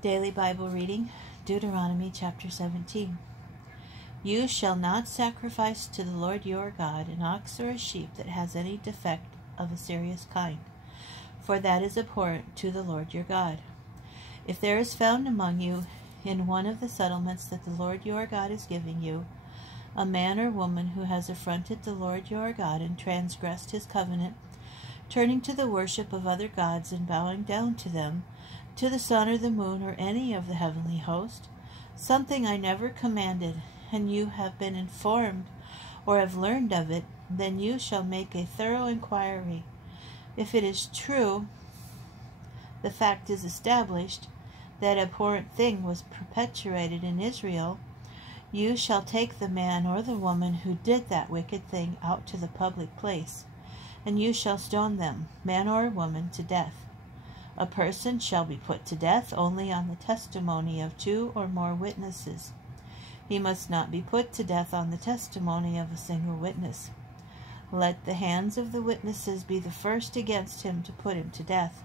Daily Bible reading, Deuteronomy chapter 17. You shall not sacrifice to the Lord your God an ox or a sheep that has any defect of a serious kind, for that is abhorrent to the Lord your God. If there is found among you in one of the settlements that the Lord your God is giving you, a man or woman who has affronted the Lord your God and transgressed his covenant, turning to the worship of other gods and bowing down to them, to the sun or the moon or any of the heavenly host, something I never commanded, and you have been informed or have learned of it, then you shall make a thorough inquiry. If it is true, the fact is established, that abhorrent thing was perpetuated in Israel, you shall take the man or the woman who did that wicked thing out to the public place, and you shall stone them, man or woman, to death. A person shall be put to death only on the testimony of 2 or more witnesses. He must not be put to death on the testimony of a single witness. Let the hands of the witnesses be the first against him to put him to death,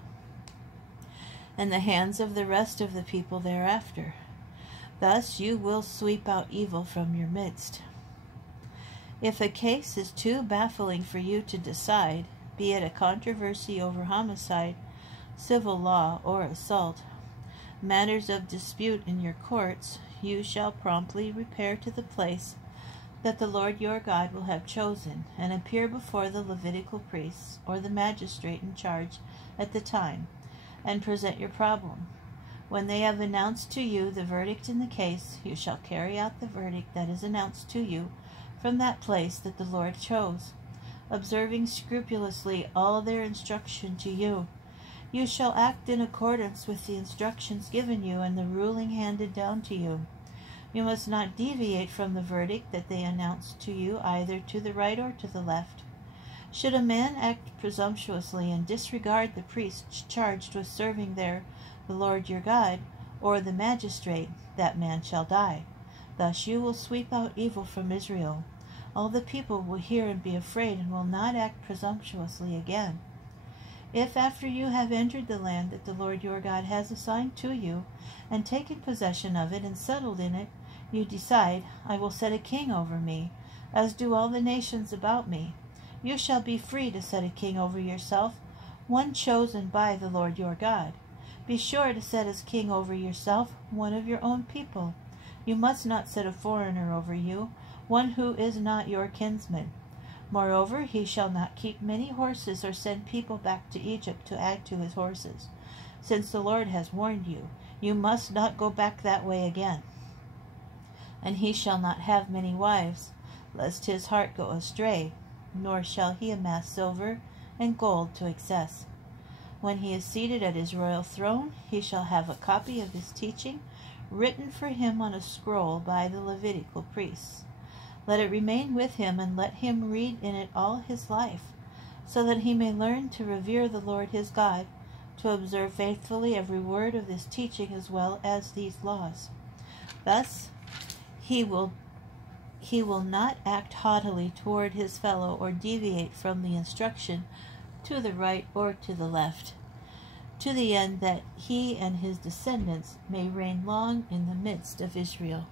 and the hands of the rest of the people thereafter. Thus you will sweep out evil from your midst. If a case is too baffling for you to decide, be it a controversy over homicide, civil law, or assault, matters of dispute in your courts, you shall promptly repair to the place that the Lord your God will have chosen, and appear before the Levitical priests or the magistrate in charge at the time, and present your problem. When they have announced to you the verdict in the case, you shall carry out the verdict that is announced to you from that place that the Lord chose, observing scrupulously all their instruction to you. You shall act in accordance with the instructions given you and the ruling handed down to you. You must not deviate from the verdict that they announce to you, either to the right or to the left. Should a man act presumptuously and disregard the priest charged with serving there the Lord your God, or the magistrate, that man shall die. Thus you will sweep out evil from Israel. All the people will hear and be afraid, and will not act presumptuously again. If after you have entered the land that the Lord your God has assigned to you, and taken possession of it and settled in it, you decide, I will set a king over me, as do all the nations about me, you shall be free to set a king over yourself, one chosen by the Lord your God. Be sure to set as king over yourself one of your own people. You must not set a foreigner over you, one who is not your kinsman. Moreover, he shall not keep many horses or send people back to Egypt to add to his horses. Since the Lord has warned you, you must not go back that way again. And he shall not have many wives, lest his heart go astray, nor shall he amass silver and gold to excess. When he is seated at his royal throne, he shall have a copy of his teaching written for him on a scroll by the Levitical priests. Let it remain with him, and let him read in it all his life, so that he may learn to revere the Lord his God, to observe faithfully every word of this teaching as well as these laws. Thus he will not act haughtily toward his fellow, or deviate from the instruction to the right or to the left, to the end that he and his descendants may reign long in the midst of Israel.